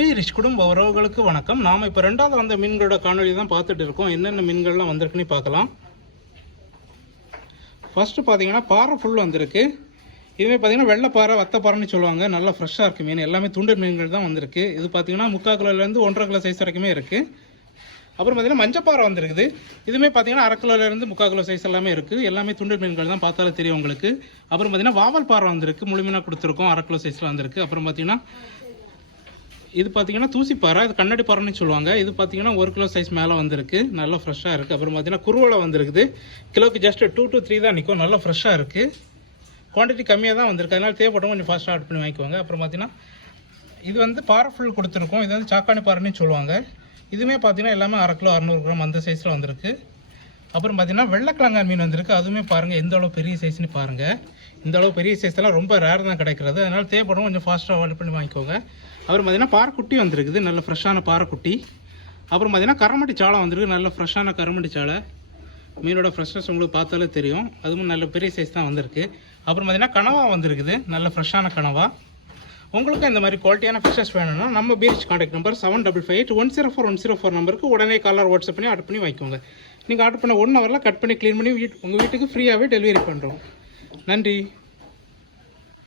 பீரிஷ் குடும்ப உறவுகளுக்கு வணக்கம். நாம் இப்போ ரெண்டாவது வந்த மீன்களோட காணொலி தான் பார்த்துட்டு இருக்கோம். என்னென்ன மீன்கள்லாம் வந்திருக்குன்னு பார்க்கலாம். ஃபஸ்ட்டு பார்த்தீங்கன்னா பாறை ஃபுல் வந்திருக்கு. இதுவே பார்த்தீங்கன்னா வெள்ளைப்பாறை வத்தப்பாறைன்னு சொல்லுவாங்க. நல்லா ஃப்ரெஷ்ஷாக இருக்குது மீன். எல்லாமே துண்டு மீன்கள் தான் வந்திருக்கு. இது பார்த்தீங்கன்னா 3/4 கிலோலேருந்து 1.5 கிலோ சைஸ் வரைக்குமே இருக்குது. அப்புறம் பார்த்தீங்கன்னா மஞ்சப்பாறை வந்திருக்குது. இதுவுமே பார்த்தீங்கன்னா 1/2 கிலோலேருந்து 3/4 கிலோ சைஸ் எல்லாமே இருக்குது. எல்லாமே துண்டு மீன்கள் தான், பார்த்தாலே தெரியும் உங்களுக்கு. அப்புறம் பார்த்தீங்கன்னா வாவல் பாறை வந்திருக்கு. முழுமையாக கொடுத்துருக்கோம். 1/2 கிலோ சைஸில் வந்திருக்கு. அப்புறம் பார்த்தீங்கன்னா இது பார்த்தீங்கன்னா தூசிப்பாறை, இது கண்ணாடி பாறைன்னு சொல்லுவாங்க. இது பார்த்தீங்கன்னா 1 கிலோ சைஸ் மேலே வந்திருக்கு. நல்லா ஃப்ரெஷ்ஷாக இருக்குது. அப்புறம் பார்த்தீங்கன்னா குருவலை வந்திருக்குது. கிலோக்கு ஜஸ்ட் 2 to 3 தான் நிற்கும். நல்லா ஃப்ரெஷ்ஷாக இருக்குது. குவான்டிட்டி கம்மியாக தான் வந்திருக்கு. அதனால் தேவைப்பட்டவங்க கொஞ்சம் ஃபாஸ்ட்டாக ஆட் பண்ணி வாங்கிக்குவாங்க. அப்புறம் பார்த்தீங்கன்னா இது வந்து பாறை ஃபுல் கொடுத்துருக்கோம். இது வந்து சாக்காணி பாறைன்னு சொல்லுவாங்க. இதுவுமே பார்த்தீங்கன்னா எல்லாமே 1/2 கிலோ 600 கிராம் அந்த சைஸில் வந்திருக்கு. அப்புறம் பார்த்தீங்கன்னா வெள்ளைக்கிழங்கான் மீன் வந்திருக்கு. அதுவுமே பாருங்கள் எந்த அளவு பெரிய சைஸ்னு பாருங்கள். இந்த அளவு பெரிய சைஸ்லாம் ரொம்ப ரேர் தான் கிடைக்கிறது. அதனால் தேவைப்படும் கொஞ்சம் ஃபாஸ்ட்டாக ஆர்டர் பண்ணி வாங்கிக்கோங்க. அப்புறம் பார்த்தீங்கன்னா பாறைக்குட்டி வந்திருக்குது. நல்ல ஃப்ரெஷ்ஷான பாறைக்குட்டி. அப்புறம் பார்த்தீங்கன்னா கரமட்டி சாலை வந்திருக்கு. நல்ல ஃப்ரெஷ்ஷான கரமட்டி சாலை. மீனோட ஃப்ரெஷ்னஸ் உங்களுக்கு பார்த்தாலே தெரியும். அதுவும் நல்ல பெரிய சைஸ் தான் வந்திருக்கு. அப்புறம் பார்த்தீங்கன்னா கனவா வந்திருக்குது. நல்ல ஃப்ரெஷ்ஷான கனவா. உங்களுக்கு இந்த மாதிரி குவாலிட்டியான ஃபிஷஸ் வேணும்னா நம்ம பீச் கான்டாக்ட் நம்பர் 7558104104 நம்பருக்கு உடனே காலர் வாட்ஸ்அப் பண்ணி ஆர்டர் பண்ணி வாங்கிக்கோங்க. நீங்கள் ஆர்டர் பண்ண 1 ஹவரில் கட் பண்ணி க்ளீன் பண்ணி உங்கள் வீட்டுக்கு ஃப்ரீயாகவே டெலிவரி பண்ணுறோம். நன்றி.